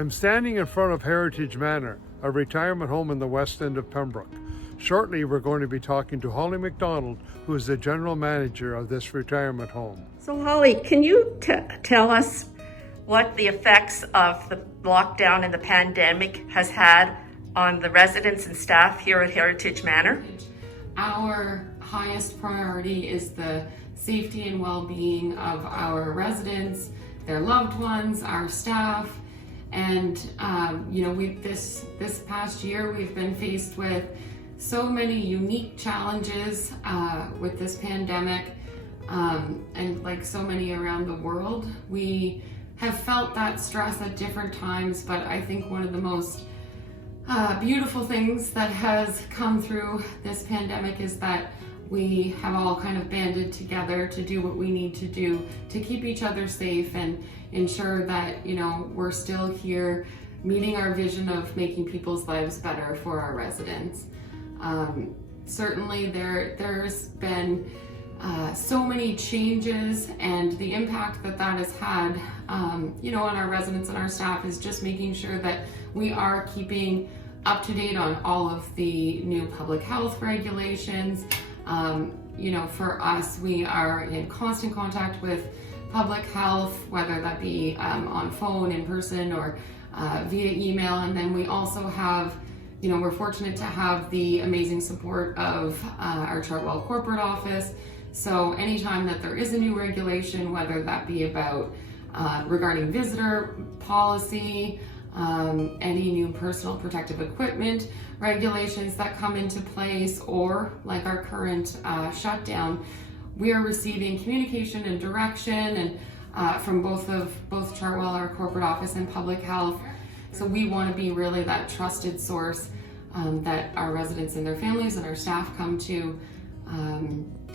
I'm standing in front of Heritage Manor, a retirement home in the west end of Pembroke. Shortly, we're going to be talking to Holly MacDonald, who is the general manager of this retirement home. So Holly, can you tell us what the effects of the lockdown and the pandemic has had on the residents and staff here at Heritage Manor? Our highest priority is the safety and well-being of our residents, their loved ones, our staff, and this past year we've been faced with so many unique challenges with this pandemic, and like so many around the world, we have felt that stress at different times. But I think one of the most beautiful things that has come through this pandemic is that we have all kind of banded together to do what we need to do to keep each other safe and ensure that, we're still here meeting our vision of making people's lives better for our residents. Certainly there's been so many changes, and the impact that has had, on our residents and our staff is just making sure that we are keeping up to date on all of the new public health regulations. For us, we are in constant contact with public health, whether that be on phone, in person, or via email. And then we also have, we're fortunate to have the amazing support of our Chartwell corporate office. So anytime that there is a new regulation, whether that be about regarding visitor policy, any new personal protective equipment regulations that come into place, or like our current shutdown, we are receiving communication and direction and from both Chartwell, our corporate office, and public health. So we want to be really that trusted source that our residents and their families and our staff come to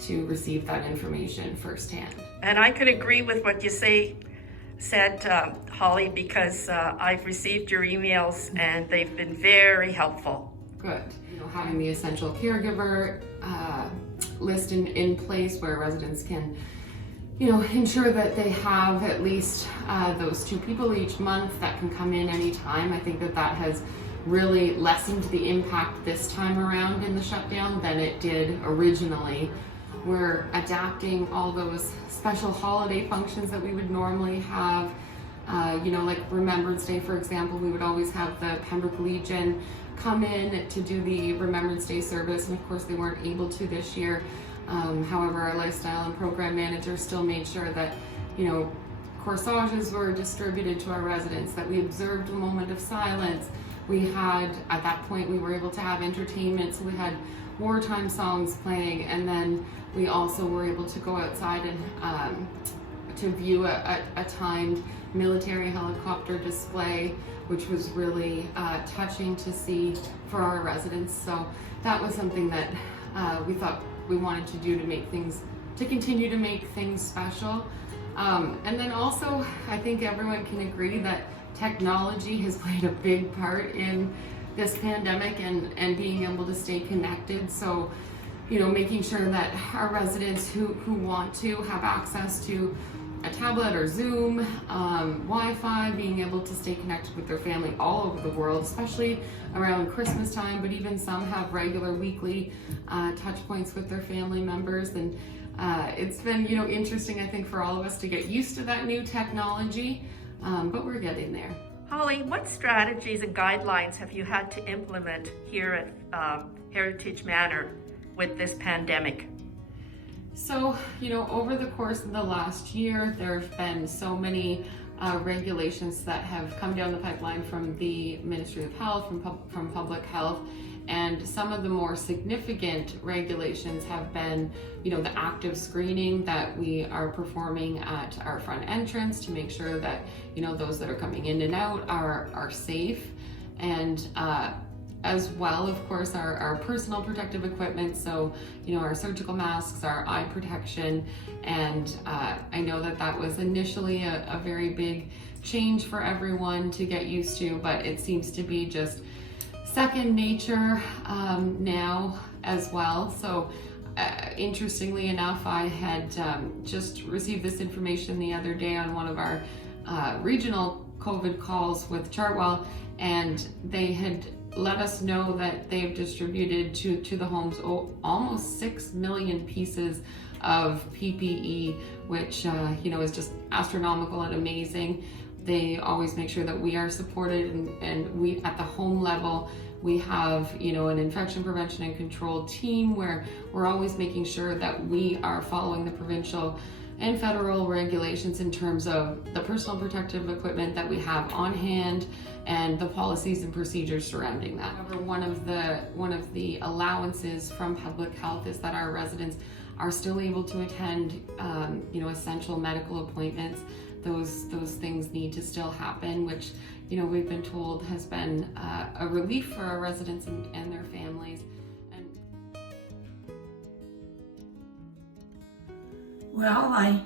receive that information firsthand. And I could agree with what you said, Holly, because I've received your emails and they've been very helpful. Good. Having the essential caregiver list in place where residents can, ensure that they have at least those 2 people each month that can come in anytime. I think that has really lessened the impact this time around in the shutdown than it did originally. We're adapting all those special holiday functions that we would normally have. Like Remembrance Day, for example, we would always have the Pembroke Legion come in to do the Remembrance Day service, and of course they weren't able to this year. However, our lifestyle and program manager still made sure that, corsages were distributed to our residents, that we observed a moment of silence. We had, at that point, we were able to have entertainment, so we had wartime songs playing, and then we also were able to go outside and to view a timed military helicopter display, which was really touching to see for our residents. So that was something that we thought we wanted to do to continue to make things special. And then also, I think everyone can agree that technology has played a big part in this pandemic and being able to stay connected. So, making sure that our residents who want to have access to a tablet or Zoom, Wi-Fi, being able to stay connected with their family all over the world, especially around Christmas time, but even some have regular weekly touch points with their family members. And it's been, interesting, I think, for all of us to get used to that new technology, but we're getting there. Holly, what strategies and guidelines have you had to implement here at Heritage Manor with this pandemic? So, over the course of the last year, there have been so many regulations that have come down the pipeline from the Ministry of Health, from Public Health, and some of the more significant regulations have been, the active screening that we are performing at our front entrance to make sure that, those that are coming in and out are safe, and as well, of course, our personal protective equipment. So, our surgical masks, our eye protection. And I know that was initially a very big change for everyone to get used to, but it seems to be just second nature now as well. So interestingly enough, I had just received this information the other day on one of our regional COVID calls with Chartwell, and they had let us know that they've distributed to the homes almost 6 million pieces of PPE, which is just astronomical and amazing. They always make sure that we are supported, and we at the home level, we have an infection prevention and control team where we're always making sure that we are following the provincial and federal regulations in terms of the personal protective equipment that we have on hand and the policies and procedures surrounding that. However, one of the allowances from public health is that our residents are still able to attend essential medical appointments. Those things need to still happen, which we've been told has been a relief for our residents and their families. Well,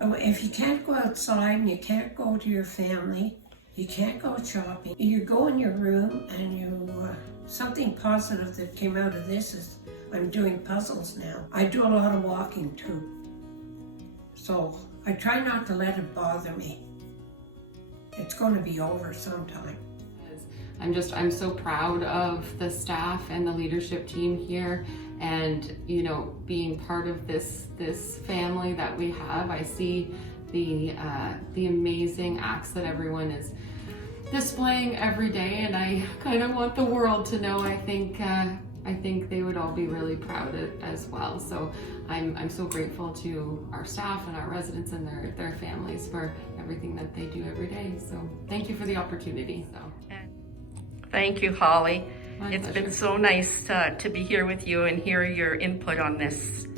if you can't go outside and you can't go to your family, you can't go shopping, you go in your room, and something positive that came out of this is I'm doing puzzles now. I do a lot of walking too, so I try not to let it bother me. It's going to be over sometime. I'm so proud of the staff and the leadership team here, and being part of this family that we have. I see the amazing acts that everyone is displaying every day, and I kind of want the world to know. I think they would all be really proud as well. So I'm so grateful to our staff and our residents and their families for everything that they do every day. So thank you for the opportunity. Thank you, Holly. My It's pleasure. been so nice to be here with you and hear your input on this